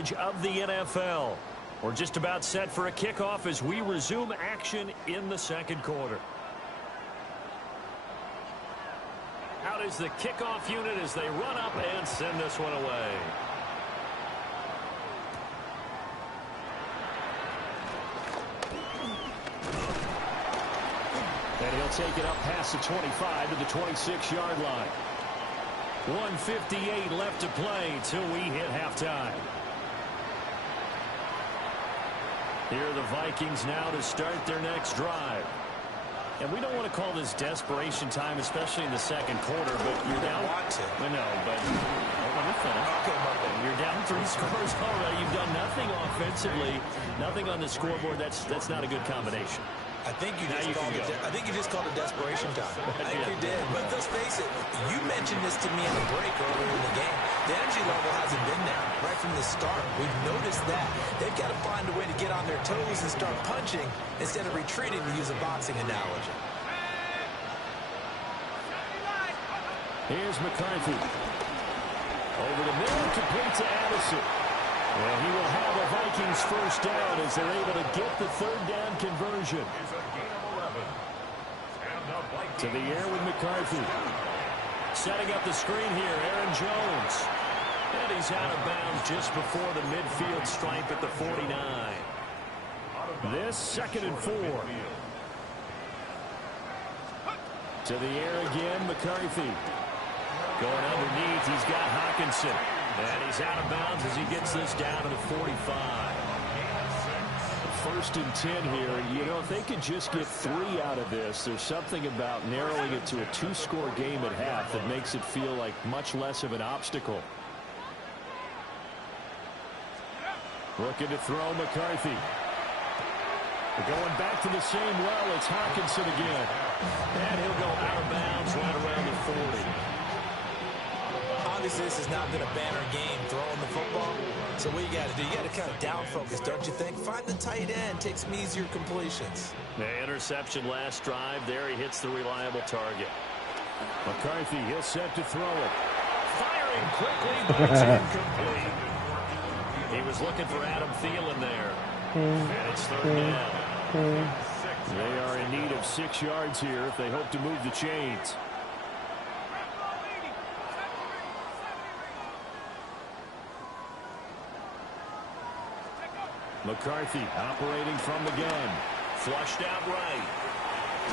coverage of the NFL. We're just about set for a kickoff as we resume action in the second quarter. Out is the kickoff unit as they run up and send this one away. And he'll take it up past the 25 to the 26-yard line. 1:58 left to play till we hit halftime. Here are the Vikings now to start their next drive. And we don't want to call this desperation time, especially in the second quarter, but you're down. I know, but you're down 3 scores already. You've done nothing offensively, nothing on the scoreboard. That's not a good combination. I think you just called it desperation time. I think you did. But let's face it, you mentioned this to me in the break earlier in the game. The energy level hasn't been there right from the start. We've noticed that. They've got to find a way to get on their toes and start punching instead of retreating, to use a boxing analogy. Here's McCarthy. Over the middle, complete to Addison. And he will have a Vikings first down as they're able to get the third down conversion. To the air with McCarthy. Setting up the screen here, Aaron Jones. And he's out of bounds just before the midfield stripe at the 49. This 2nd and 4. To the air again, McCarthy. Going underneath, he's got Hawkinson. And he's out of bounds as he gets this down to the 45. 1st and 10 here. You know, if they could just get 3 out of this, there's something about narrowing it to a 2-score game at half that makes it feel like much less of an obstacle. Looking to throw McCarthy. Going back to the same well, it's Hawkinson again. And he'll go out of bounds right around the 40. Obviously, this has not been a banner game throwing the football. So what you got to do, you got to kind of down focus, don't you think? Find the tight end, take some easier completions. The interception last drive. There he hits the reliable target. McCarthy, he'll set to throw it. Firing quickly, but it's incomplete. He was looking for Adam Thielen there. And it's 3rd down. They are in need of 6 yards here if they hope to move the chains. McCarthy operating from the gun. Flushed out right.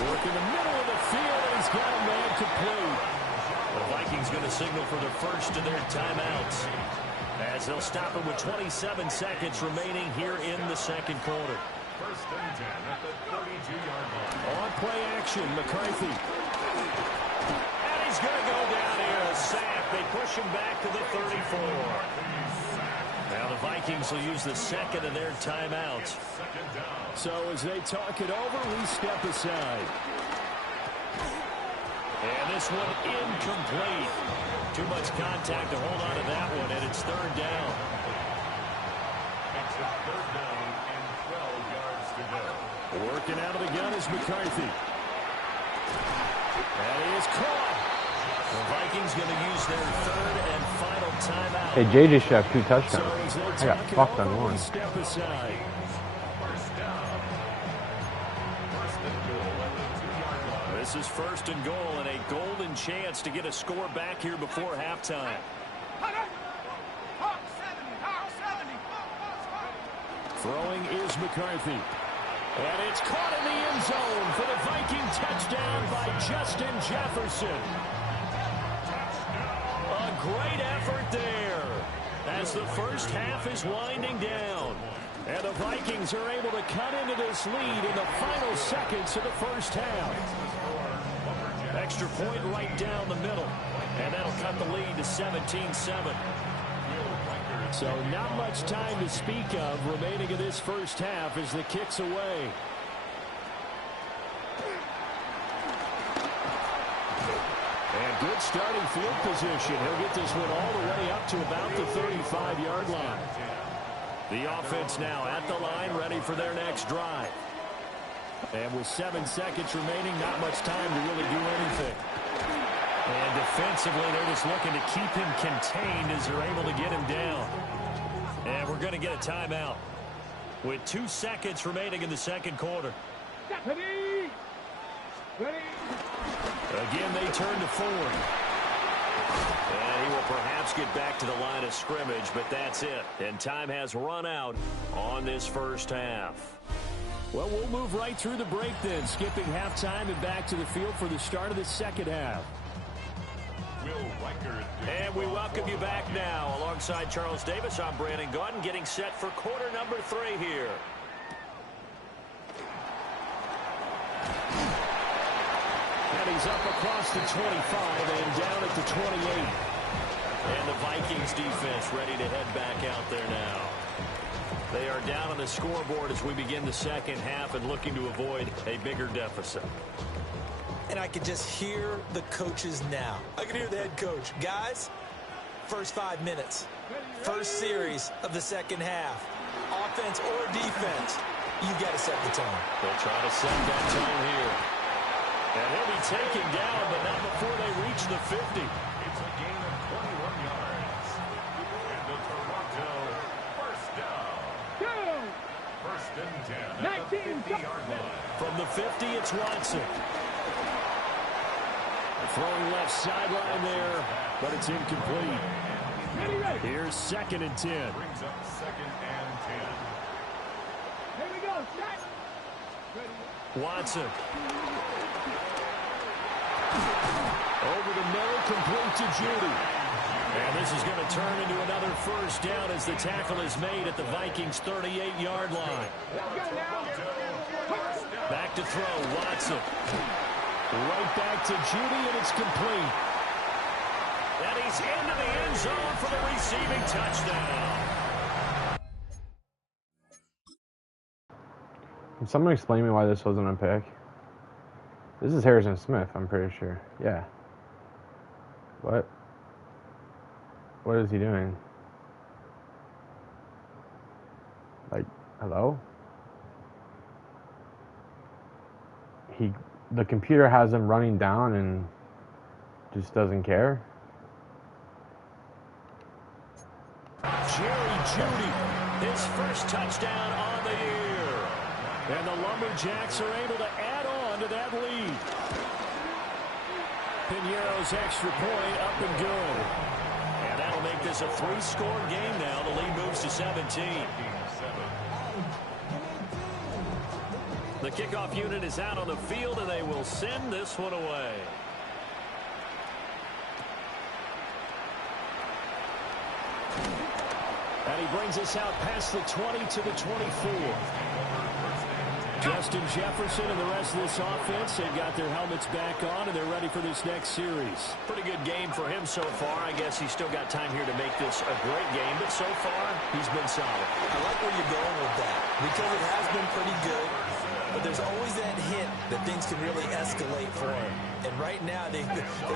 Work in the middle of the field, and he's got a man complete. The Vikings going to signal for the first of their timeouts, as they'll stop it with 27 seconds remaining here in the second quarter. 1st and 10 at the 32-yard line. On play action, McCarthy. And he's going to go down here. A sack. They push him back to the 34. Now the Vikings will use the 2nd of their timeouts. So as they talk it over, we step aside. And this one incomplete. Too much contact to hold on to that one, and it's 3rd down. It's a 3rd down and 12 yards to go. Working out of the gun is McCarthy. And he is caught. The Vikings going to use their 3rd and final timeout. Hey, JJ should have 2 touchdowns. I got fucked on 1. Step aside. This is 1st and goal, and a golden chance to get a score back here before halftime. Throwing is McCarthy. And it's caught in the end zone for the Viking touchdown by Justin Jefferson. A great effort there as the first half is winding down. And the Vikings are able to cut into this lead in the final seconds of the first half. Extra point right down the middle. And that'll cut the lead to 17-7. So not much time to speak of remaining in this first half as the kick's away. And good starting field position. He'll get this one all the way up to about the 35-yard line. The offense now at the line, ready for their next drive. And with 7 seconds remaining, not much time to really do anything. And defensively, they're just looking to keep him contained as they're able to get him down. And we're we're going to get a timeout with 2 seconds remaining in the second quarter. Ready. Again, they turn to Ford. And he will perhaps get back to the line of scrimmage, but that's it. And time has run out on this first half. Well, we'll move right through the break then, skipping halftime and back to the field for the start of the second half. And we welcome you back now. Alongside Charles Davis, I'm Brandon Gaudin, getting set for quarter number 3 here. And he's up across the 25 and down at the 28. And the Vikings defense ready to head back out there now. They are down on the scoreboard as we begin the second half and looking to avoid a bigger deficit. And I can just hear the coaches now. I can hear the head coach. Guys, first 5 minutes, first series of the second half, offense or defense, you've got to set the tone. They'll try to set that tone here. And he'll be taken down, but not before they reach the 50. It's a gain of 21 yards. And the Toronto first down. First and 10 at the 50-yard line. From the 50, it's Watson. Throwing left sideline there, but it's incomplete. Here's 2nd and 10. Brings up 2nd and 10. Here we go. Watson. Over the middle, complete to Judy. And this is going to turn into another first down as the tackle is made at the Vikings' 38-yard line. Back to throw, Watson. Right back to Judy, and it's complete. And he's into the end zone for the receiving touchdown. Can someone explain me why this wasn't a pick? This is Harrison Smith, I'm pretty sure. Yeah. What? What is he doing? Like, hello? The computer has him running down and just doesn't care. Jerry Judy, his first touchdown on the year. And the Lumberjacks are able to add on to that lead. Piñeiro's extra point up and good. And that'll make this a 3-score game now. The lead moves to 17. The kickoff unit is out on the field, and they will send this one away. And he brings us out past the 20 to the 24. Justin Jefferson and the rest of this offense, they've got their helmets back on, and they're ready for this next series. Pretty good game for him so far. I guess he's still got time here to make this a great game, but so far, he's been solid. I like where you're going with that because it has been pretty good. But there's always that hint that things can really escalate for him. And right now, they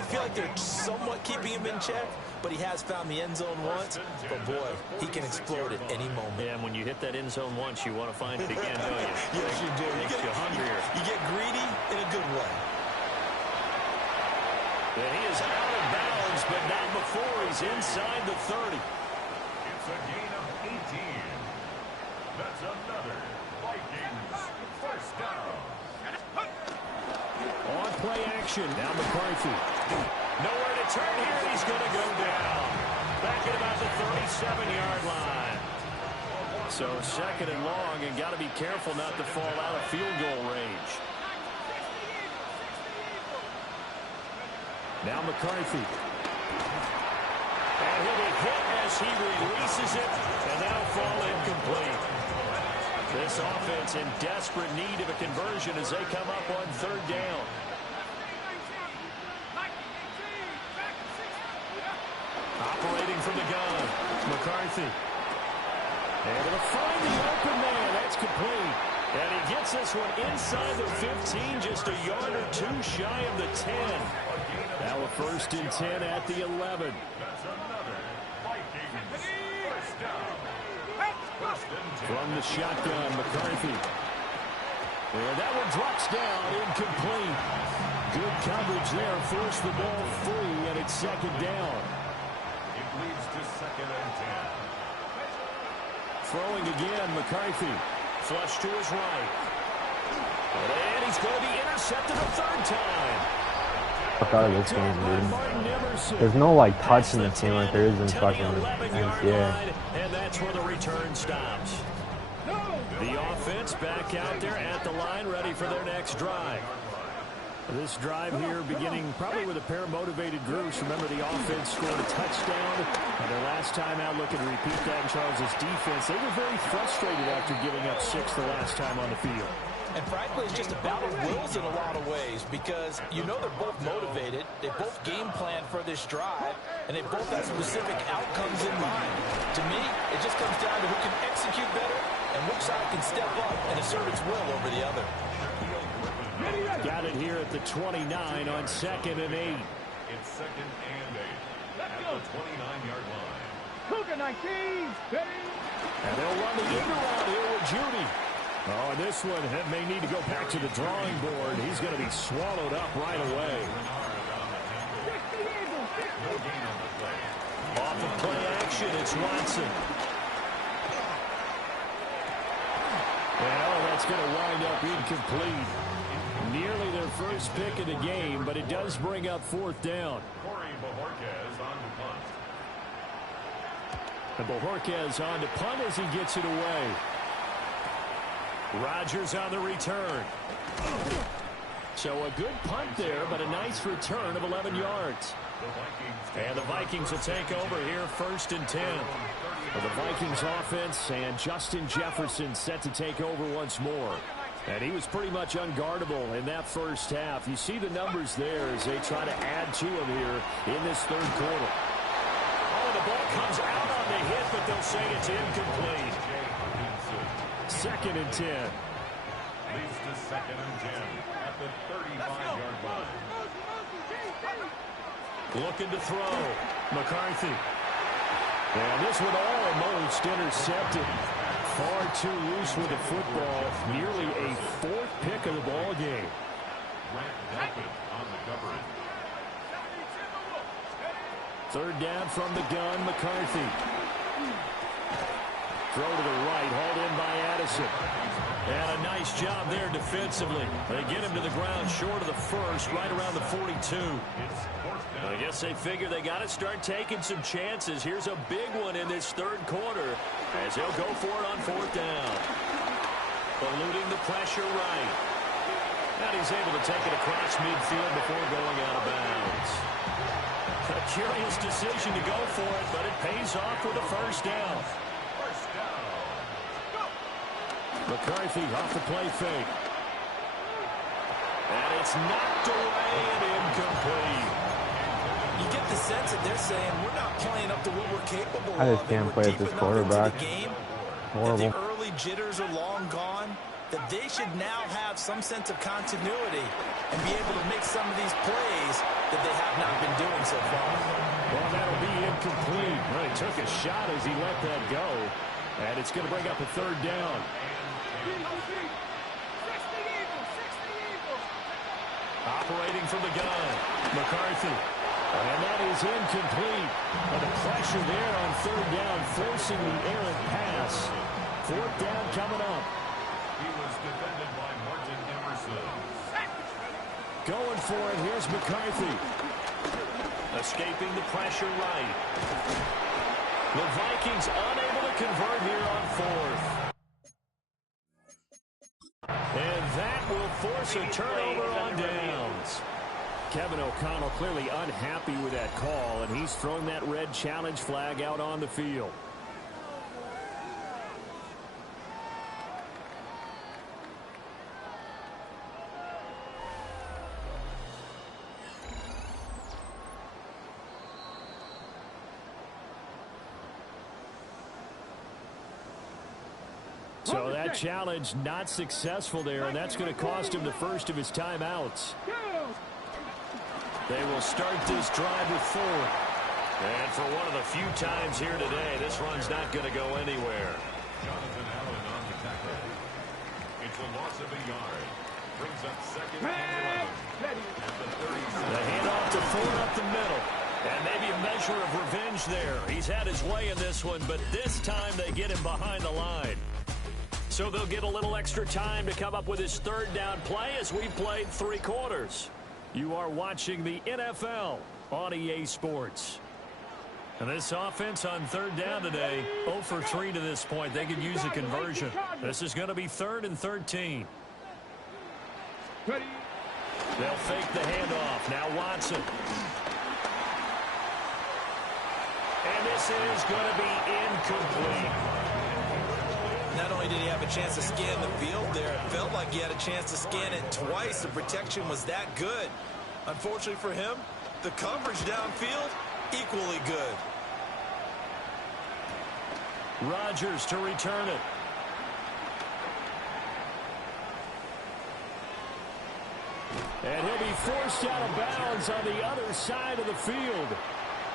feel like they're somewhat keeping him in check, but he has found the end zone once. But, boy, he can explode at any moment. Yeah, and when you hit that end zone once, you want to find it again, don't you? Yes, you do. Makes you hungrier. You get greedy in a good way. And he is out of bounds, but not before he's inside the 30. It's a gain of 18. That's another Vikings first down. On play action, now McCarthy. Nowhere to turn here, and he's going to go down. Back at about the 37-yard line. So 2nd and long, and got to be careful not to fall out of field goal range. Now McCarthy. And he'll be hit as he releases it, and that'll fall incomplete. This offense in desperate need of a conversion as they come up on 3rd down. Operating from the gun, McCarthy. Able to find the open man. That's complete. And he gets this one inside the 15, just a yard or two shy of the 10. Now a 1st and 10 at the 11. That's another Vikings first down. First and 10. From the shotgun, McCarthy. And that one drops down, incomplete. Good coverage there, forced the ball free, and it's 2nd down. It leads to 2nd and 10. throwing again, McCarthy. Flush to his right. And he's going to be intercepted a third time. Fuck out of this game, dude. There's no, like, touch in this game like there is in fucking NCAA. And that's where the return stops. The offense back out there at the line, ready for their next drive. This drive here beginning probably with a pair of motivated groups. Remember, the offense scored a touchdown. And their last time out looking to repeat that in Charles' defense. They were very frustrated after giving up 6 the last time on the field. And frankly, it's just a battle of wills in a lot of ways because you know they're both motivated. They both game plan for this drive, and they both have specific outcomes in mind. To me, it just comes down to who can execute better and which side can step up and assert its will over the other. Got it here at the 29 on 2nd and 8. It's 2nd and 8 at the 29-yard line. Cougar 19, ready? And they'll run the end around here with Judy. Oh, and this one may need to go back to the drawing board. He's going to be swallowed up right away. Off of play action, it's Watson. Well, that's going to wind up incomplete. Nearly their first pick of the game, but it does bring up 4th down. And Bojorquez on to punt as he gets it away. Rodgers on the return. So a good punt there, but a nice return of 11 yards. And the Vikings will take over here 1st and 10. The Vikings offense and Justin Jefferson set to take over once more. And he was pretty much unguardable in that first half. You see the numbers there as they try to add to him here in this 3rd quarter. Oh, the ball comes out on the hit, but they'll say it's incomplete. 2nd and 10. Leads to 2nd and 10 at the 35-yard line. Looking to throw. McCarthy. And this one almost intercepted. Far too loose with the football. Nearly a 4th pick of the ball game. On the coverage. 3rd down from the gun, McCarthy. Throw to the right, hauled in by Addison. And a nice job there defensively. They get him to the ground short of the 1st, right around the 42. I guess they figure they got to start taking some chances. Here's a big one in this 3rd quarter as they'll go for it on 4th down. Eluding the pressure right. And he's able to take it across midfield before going out of bounds. A curious decision to go for it, but it pays off with a 1st down. McCarthy off the play fake. And it's knocked away and incomplete. You get the sense that they're saying we're not playing up to what we're capable of. I just can't play with this quarterback. Horrible. That the early jitters are long gone. That they should now have some sense of continuity and be able to make some of these plays that they have not been doing so far. Well, that'll be incomplete. Well, he took a shot as he let that go. And it's going to bring up a 3rd down. Operating from the gun, McCarthy. And that is incomplete. But the pressure there on 3rd down, forcing the errant pass. 4th down coming up. He was defended by Martin Emerson. Going for it, here's McCarthy. Escaping the pressure right. The Vikings unable to convert here on 4th. And that will force a turnover on downs. Kevin O'Connell clearly unhappy with that call, and he's thrown that red challenge flag out on the field. So that challenge not successful there, and that's going to cost him the first of his timeouts. They will start this drive with 4. And for one of the few times here today, this run's not going to go anywhere. Jonathan Allen on the tackle. It's a loss of a yard. Brings up 2nd and 11. At the 37. The handoff to Ford up the middle. And maybe a measure of revenge there. He's had his way in this one, but this time they get him behind the line. So they'll get a little extra time to come up with his third down play as we've played 3 quarters. You are watching the NFL on EA Sports. And this offense on third down today, 0 for 3 to this point. They could use a conversion. This is going to be 3rd and 13. They'll fake the handoff. Now Watson. And this is going to be incomplete. Not only did he have a chance to scan the field there, it felt like he had a chance to scan it twice. The protection was that good. Unfortunately for him, the coverage downfield, equally good. Rodgers to return it. And he'll be forced out of bounds on the other side of the field.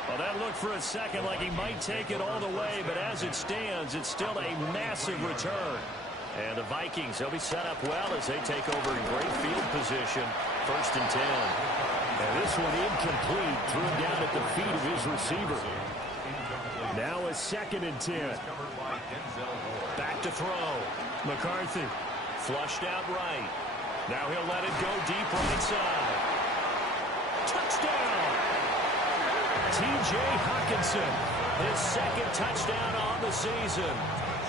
Well, that looked for a second like he might take it all the way, but as it stands, it's still a massive return. And the Vikings, they'll be set up well as they take over in great field position. 1st and 10. And this one incomplete, threw it down at the feet of his receiver. Now a 2nd and 10. Back to throw. McCarthy flushed out right. Now he'll let it go deep right side. Touchdown! T.J. Hawkinson, his 2nd touchdown on the season.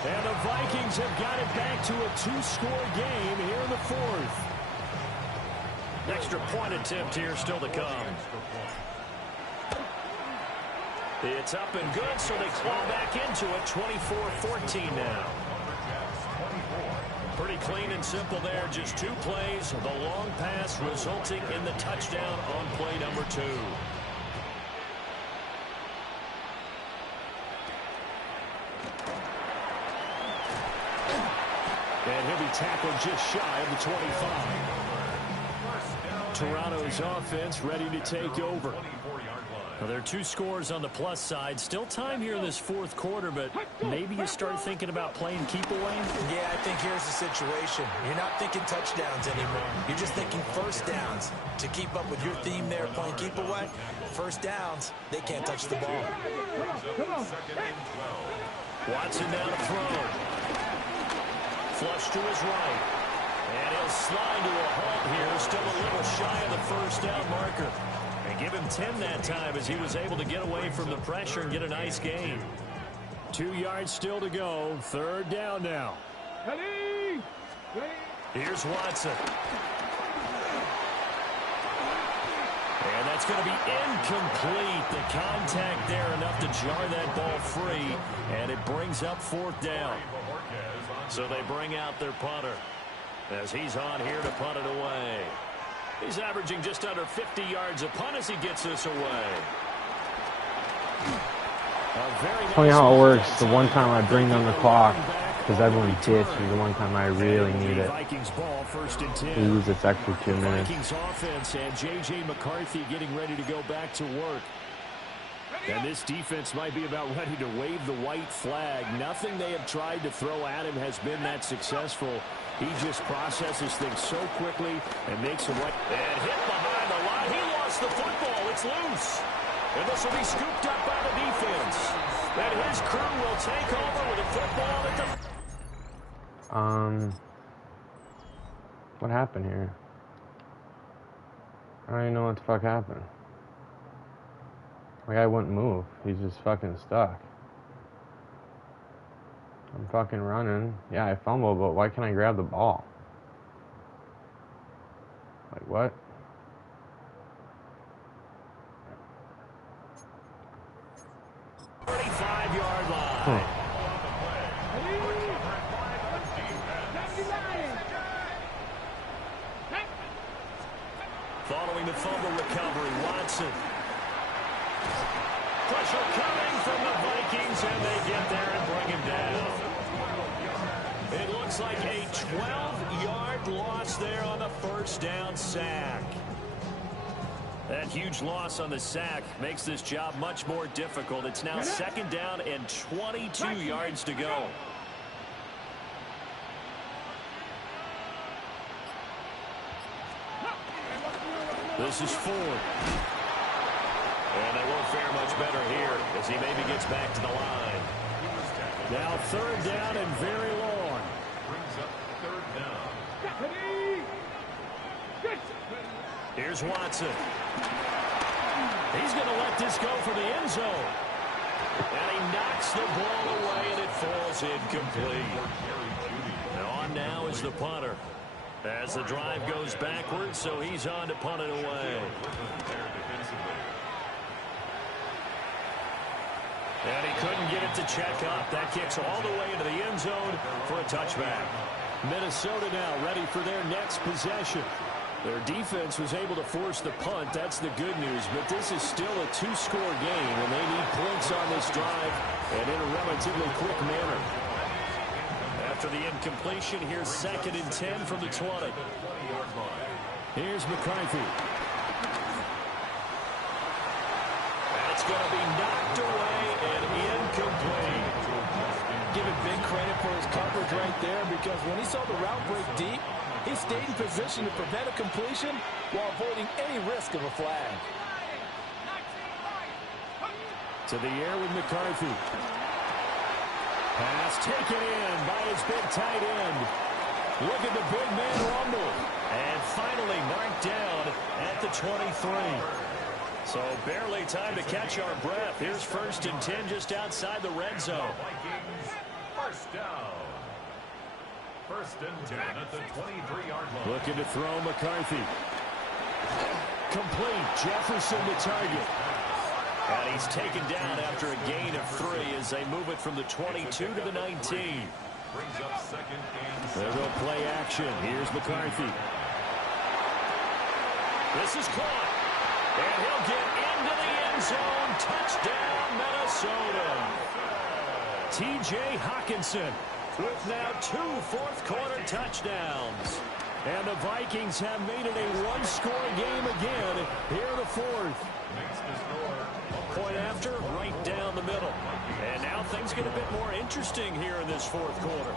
And the Vikings have got it back to a 2-score game here in the 4th. Extra point attempt here still to come. It's up and good, so they claw back into it. 24-14 now. Pretty clean and simple there. Just 2 plays. The long pass resulting in the touchdown on play number 2. And he'll be tackled just shy of the 25. Toronto's offense ready to take over. Well, there are 2 scores on the plus side. Still time here in this 4th quarter, but maybe you start thinking about playing keep away? Yeah, I think here's the situation. You're not thinking touchdowns anymore. You're just thinking first downs. To keep up with your theme there, playing keep away, first downs, they can't touch the ball. Watson down to throw. Flush to his right. And he'll slide to a halt here. Still a little shy of the first down marker. And give him 10 that time as he was able to get away from the pressure and get a nice gain. 2 yards still to go. 3rd down now. Here's Watson. And that's going to be incomplete. The contact there enough to jar that ball free. And it brings up 4th down. So they bring out their punter as he's on here to punt it away. He's averaging just under 50 yards a punt as he gets this away. Funny how it works. The one time I bring down the clock because everyone ditched me. The one time I really need it. We lose this extra 2 minutes. Vikings offense and J.J. McCarthy getting ready to go back to work. And this defense might be about ready to wave the white flag. Nothing they have tried to throw at him has been that successful. He just processes things so quickly and makes them right. And hit behind the line. He lost the football. It's loose. And this will be scooped up by the defense. And his crew will take over with a football at the... What happened here? I don't even know what the fuck happened. My guy wouldn't move. He's just fucking stuck. I'm fucking running. Yeah, I fumbled, but why can't I grab the ball? Like, what? Yard line. Following the fumble recovery, Watson. Pressure coming from the Vikings, and they get there and bring him down. It looks like a 12-yard loss there on the first down sack. That huge loss on the sack makes this job much more difficult. It's now 2nd down and 22 yards to go. This is Ford. And they won't fare much better here as he maybe gets back to the line. Now 3rd down and very long. Brings up 3rd down. Here's Watson. He's going to let this go for the end zone. And he knocks the ball away, and it falls incomplete. And on now is the punter. As the drive goes backwards, so he's on to punt it away. And he couldn't get it to check up. That kicks all the way into the end zone for a touchback. Minnesota now ready for their next possession. Their defense was able to force the punt. That's the good news. But this is still a 2-score game, and they need points on this drive and in a relatively quick manner. After the incompletion, here's 2nd and 10 from the 20. Here's McCarthy. That's going to be knocked away and incomplete. Giving big credit for his coverage right there, because when he saw the route break deep, he stayed in position to prevent a completion while avoiding any risk of a flag. To the air with McCarthy. Pass taken in by his big tight end. Look at the big man rumble. And finally marked down at the 23. So barely time to catch our breath. Here's 1st and 10 just outside the red zone. Vikings, 1st down. 1st and 10 at the 23-yard line. Looking to throw McCarthy. Complete. Jefferson the target. And he's taken down after a gain of 3 as they move it from the 22 to the 19. Brings up 2nd and 7. They'll go play action. Here's McCarthy. This is caught. And he'll get into the end zone. Touchdown, Minnesota. T.J. Hawkinson with now 2 fourth-quarter touchdowns. And the Vikings have made it a 1-score game again here in the 4th. Makes the score. Point after, right down the middle. And now things get a bit more interesting here in this 4th quarter.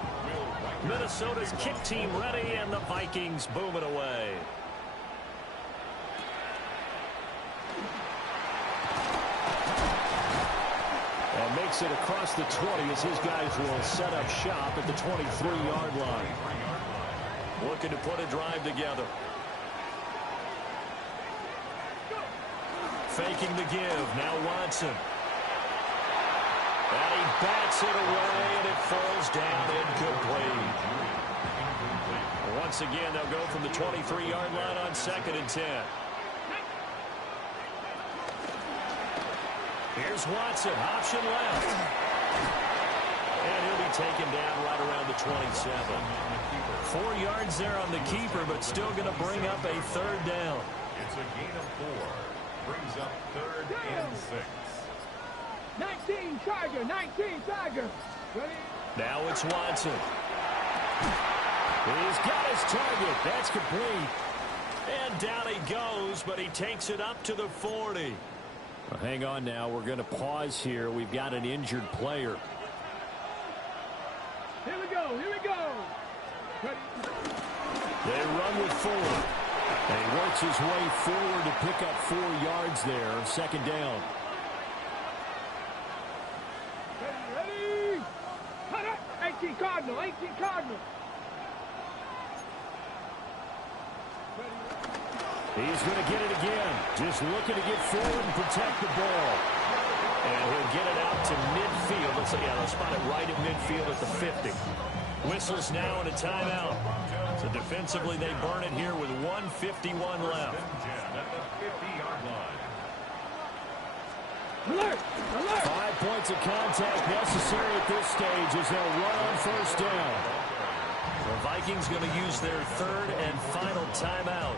Minnesota's kick team ready, and the Vikings booming away. And makes it across the 20 as his guys will set up shop at the 23-yard line. Looking to put a drive together. Faking the give. Now Watson. And he bats it away, and it falls down incomplete. Once again, they'll go from the 23-yard line on 2nd and 10. Here's Watson, option left. And he'll be taken down right around the 27. 4 yards there on the keeper, but still going to bring up a 3rd down. It's a gain of 4. Brings up 3rd and 6. 19 Charger, 19 Charger. Ready? Now it's Watson. He's got his target. That's complete. And down he goes, but he takes it up to the 40. Well, hang on now. We're going to pause here. We've got an injured player. Here we go, here we go. Ready? They run with 4. And he works his way forward to pick up 4 yards there. 2nd down. Ready? Cut it. 18 Cardinal, 18 Cardinal. He's going to get it again. Just looking to get forward and protect the ball. And he'll get it out to midfield. Let's see, they'll spot it right at midfield at the 50. Whistles now and a timeout. So defensively, they burn it here with 1:51 left. Alert! Alert! 5 points of contact necessary at this stage as they'll run on 1st down. The Vikings going to use their 3rd and final timeout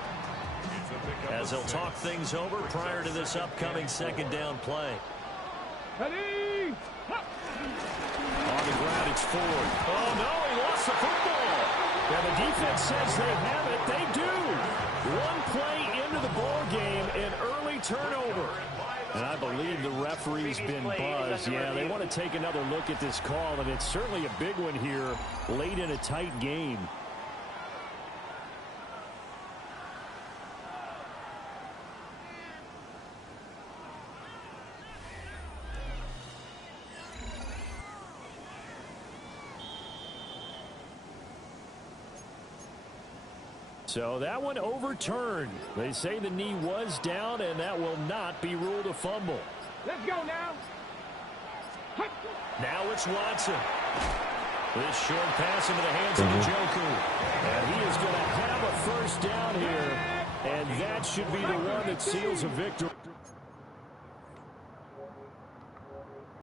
as they'll talk things over prior to this upcoming 2nd down play. Ready? On the ground, it's Ford. Oh, no, he lost the football. And the defense says they have it. They do. 1 play into the ball game, an early turnover. And I believe the referee's been buzzed. Yeah, they want to take another look at this call, and it's certainly a big one here late in a tight game. So that one overturned. They say the knee was down, and that will not be ruled a fumble. Let's go now. Now it's Watson. This short pass into the hands of Njoku. And he is going to have a first down here. And that should be the one that seals a victory.